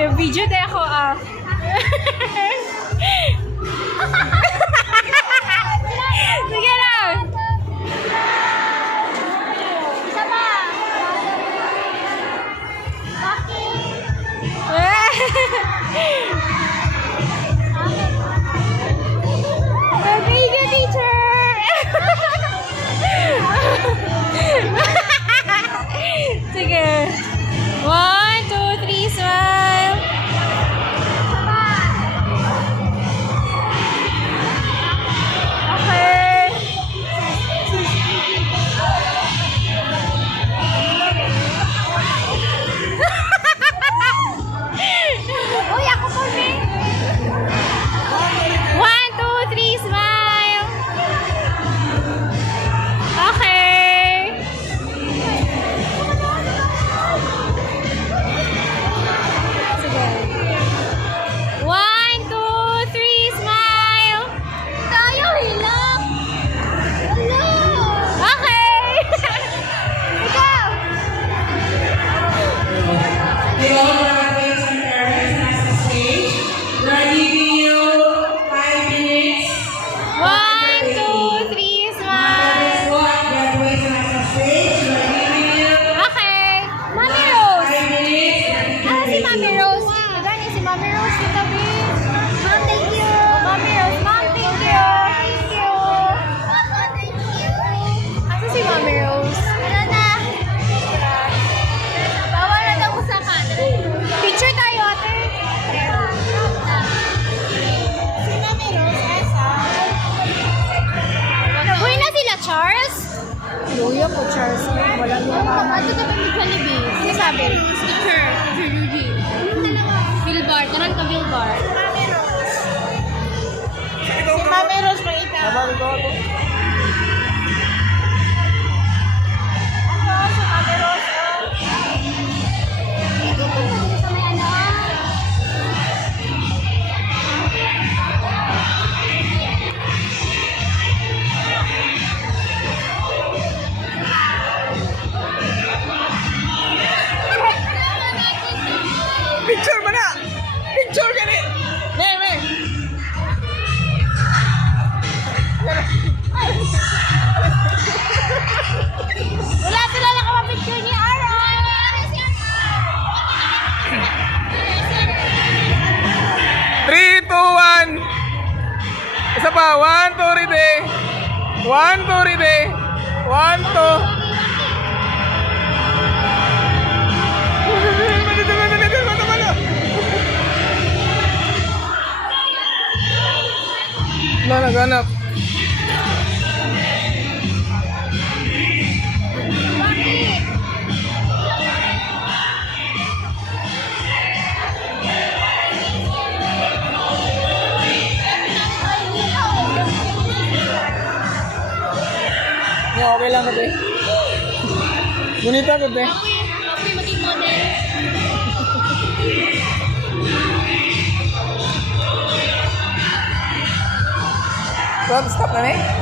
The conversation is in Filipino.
Video tayo ako, Sige lang. Isa pa. Thank you, teacher. Sige. 1, 2, 3, smile. Okay. Uy, ako po, May. 1, 2, 3, smile. Okay. Sige. 1, 2, 3, smile. Tayo, hilang. Hello. Okay. Ikaw. Hello, graduates and parents nasa stage. We're giving you 5 minutes. 1, 2, 3, smile. What graduates nasa stage. We're giving you Okay. Mami Rose. 5 minutes. Ah, si Mami Rose. Gani si Mami Rose si tabi. Mom, thank you. Mami Rose, Mom, thank you. Thank you. Mama, thank you. Asa si Mami Rose? Wala na. Bawal na daw usapan. Picture tayo, ate. Si Mami Rose, Esa. Uy na sila, Charles? Luya po, Charles. Wala Ano ka ba ni Jollibee? Ano sabi? Teacher Rudy. Billboard. Naran ka billboard. Mami Rose. Si Mami Rose, may ikaw. Ako, si Mami Rose. Ito po sa may ano. Picture mo na! Picture ka rin! Meme! Wala sila nakapapicture ni Aaron. 3, 2, 1! Isa pa! 1, 2, ready! 1, 2, ready! 1, 2! Wala, naghanap. Okay lang ko, te. Gunita ko, te. Okay, maging model. Stop na, eh?